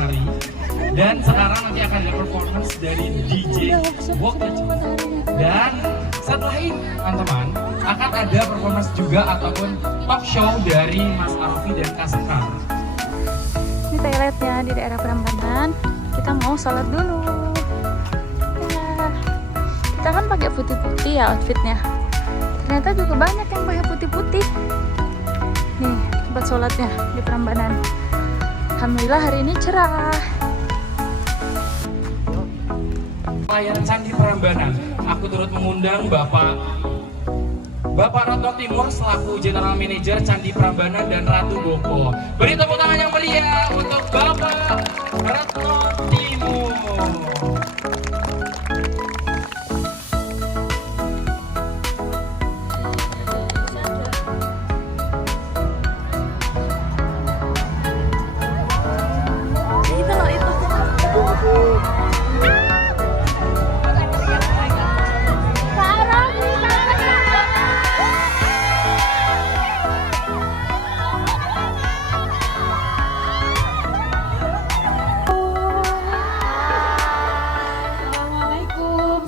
hari. Dan sekarang nanti akan ada performance dari DJ Walk the Talk. Dan setelah ini teman-teman akan ada performance juga ataupun talk show dari Mas Arfi dan Kak Sekar. Ini toiletnya di daerah Prambanan. Kita mau sholat dulu. Ya, kita kan pakai putih-putih ya outfitnya. Ternyata juga banyak yang pakai putih-putih. Nih tempat sholatnya di Prambanan. Alhamdulillah hari ini cerah. Pelayanan Candi Prambanan, aku turut mengundang Bapak Retno Timur selaku General Manager Candi Prambanan dan Ratu Boko. Beri tepuk tangan yang meriah untuk Bapak Retno Timur. Itu loh itu.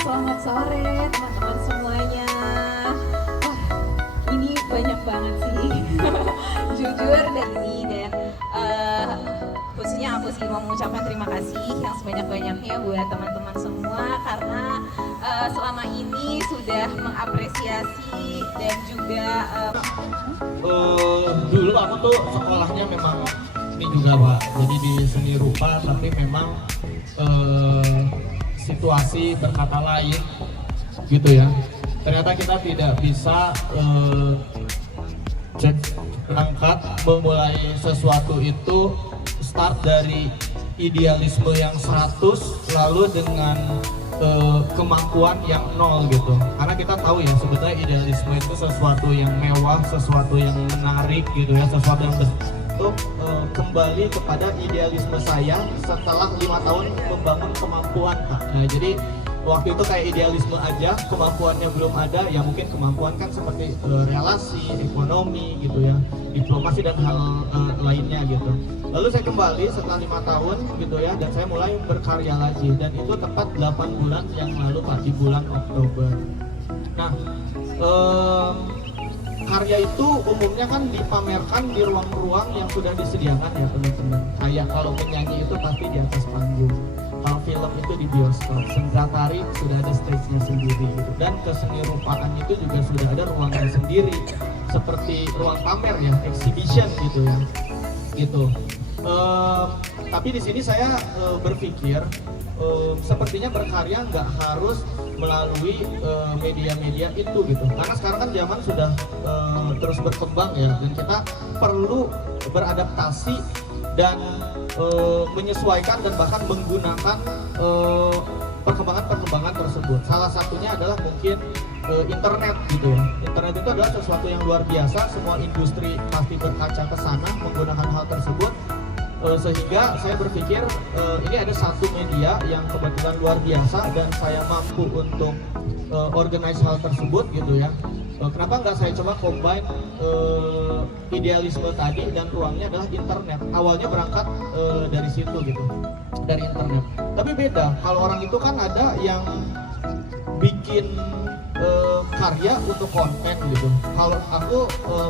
Selamat sore teman-teman semuanya. Wah, ini banyak banget sih jujur dari ini. Dan khususnya aku sih mau mengucapkan terima kasih yang sebanyak-banyaknya buat teman-teman semua karena selama ini sudah mengapresiasi dan juga dulu aku tuh sekolahnya memang ini juga Pak, jadi di seni rupa, tapi memang situasi berkata lain gitu ya. Ternyata kita tidak bisa berangkat memulai sesuatu itu start dari idealisme yang 100 lalu dengan kemampuan yang 0 gitu. Karena kita tahu ya sebetulnya idealisme itu sesuatu yang mewah, sesuatu yang menarik gitu ya, sesuatu yang untuk kembali kepada idealisme saya setelah 5 tahun membangun kemampuan Pak. Nah, jadi waktu itu kayak idealisme aja, kemampuannya belum ada, ya mungkin kemampuan kan seperti relasi, ekonomi gitu ya, diplomasi dan hal lainnya gitu. Lalu saya kembali setelah 5 tahun gitu ya, dan saya mulai berkarya lagi, dan itu tepat 8 bulan yang lalu Pak, di bulan Oktober. Nah, karya itu umumnya kan dipamerkan di ruang-ruang yang sudah disediakan ya teman-teman. Kayak kalau penyanyi itu pasti di atas panggung, kalau film itu di bioskop, sendera tari sudah ada stage-nya sendiri gitu. Dan keseni rupaan itu juga sudah ada ruangnya sendiri, seperti ruang pamer ya, exhibition gitu ya, gitu. Tapi di sini saya berpikir sepertinya berkarya nggak harus melalui media-media itu gitu, karena sekarang kan zaman sudah terus berkembang ya, dan kita perlu beradaptasi dan menyesuaikan dan bahkan menggunakan perkembangan-perkembangan tersebut. Salah satunya adalah mungkin internet gitu ya. Internet itu adalah sesuatu yang luar biasa, semua industri pasti berkaca ke sana menggunakan hal tersebut. Sehingga saya berpikir ini ada satu media yang kebetulan luar biasa dan saya mampu untuk organize hal tersebut gitu ya. Kenapa nggak saya coba combine idealisme tadi dan ruangnya adalah internet. Awalnya berangkat dari situ gitu, dari internet. Tapi beda, kalau orang itu kan ada yang bikin karya untuk konten gitu. Kalau aku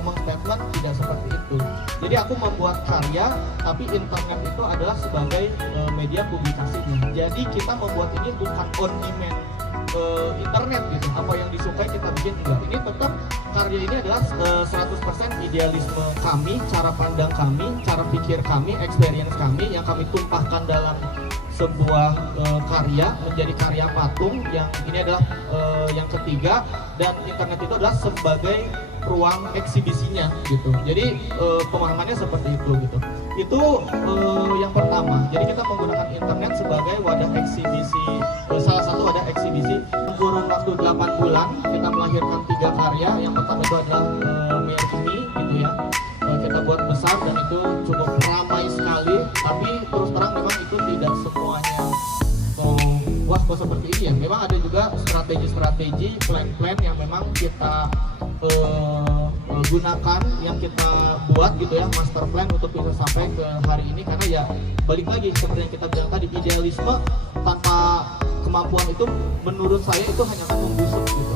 mengstatement tidak seperti itu. Jadi aku membuat karya, tapi internet itu adalah sebagai media publikasinya. Jadi kita membuat ini bukan on demand internet gitu. Apa yang disukai kita bikin, enggak. Ini tetap karya ini adalah 100% idealisme kami, cara pandang kami, cara pikir kami, experience kami yang kami tumpahkan dalam sebuah karya menjadi karya patung. Yang ini adalah yang ketiga, dan internet itu adalah sebagai ruang eksibisinya gitu. Jadi pemahamannya seperti itu gitu. Itu yang pertama. Jadi kita menggunakan internet sebagai wadah eksibisi, salah satu wadah eksibisi. Kurun waktu 8 bulan kita melahirkan 3 karya. Yang pertama itu adalah Mercy gitu ya. Kita buat besar dan itu cukup ramai sekali, tapi terus terang memang itu tidak semuanya wah kok seperti ini ya. Memang ada juga strategi-strategi, plan-plan yang memang kita gunakan, yang kita buat gitu ya, master plan untuk bisa sampai ke hari ini. Karena ya balik lagi seperti yang kita bilang tadi, idealisme tanpa kemampuan itu menurut saya itu hanya akan membusuk gitu.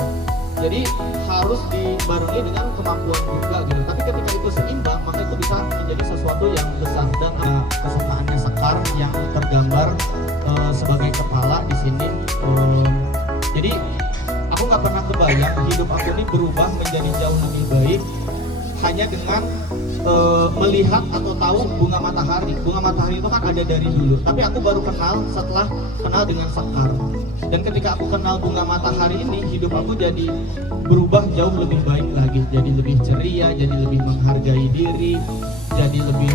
Jadi harus dibarengi dengan kemampuan juga gitu. Tapi ketika itu seimbang, maka itu bisa menjadi sesuatu yang besar. Dan kesukaannya Sekar yang tergambar sebagai kepala di sini. Jadi aku nggak pernah kebayang hidup aku ini berubah menjadi jauh lebih baik hanya dengan melihat atau tahu bunga matahari. Bunga matahari itu kan ada dari dulu, tapi aku baru kenal setelah kenal dengan Sekar. Dan ketika aku kenal bunga matahari ini, hidup aku jadi berubah jauh lebih baik lagi. Jadi lebih ceria, jadi lebih menghargai diri, jadi lebih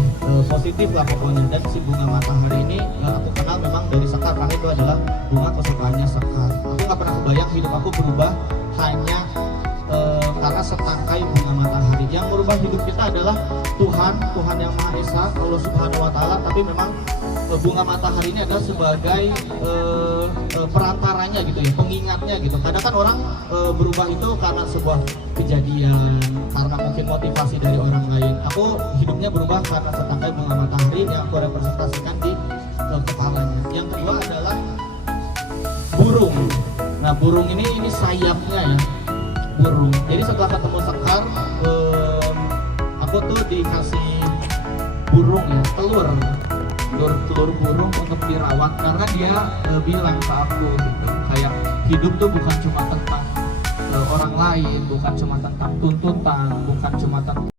positif lah pokoknya. Dan si bunga matahari ini aku kenal memang dari Sekar, karena itu adalah bunga kesukaannya Sekar. Aku nggak pernah kebayang hidup aku berubah hanya karena setangkai bunga matahari. Yang merubah hidup kita adalah Tuhan yang Maha Esa, Allah Subhanahu Wa Taala. Tapi memang bunga matahari ini adalah sebagai perantaranya gitu ya, pengingatnya gitu. Kadang kan orang berubah itu karena sebuah kejadian, karena mungkin motivasi dari orang lain. Aku hidupnya berubah karena setangkai bunga matahari yang aku representasikan di kepalanya. Yang kedua adalah burung. Nah, burung ini sayapnya ya, burung. Jadi setelah ketemu Sekar, aku tuh dikasih burung ya, telur burung untuk dirawat, karena dia bilang ke aku gitu, kayak hidup tuh bukan cuma tentang orang lain, bukan cuma tentang tuntutan, bukan cuma tentang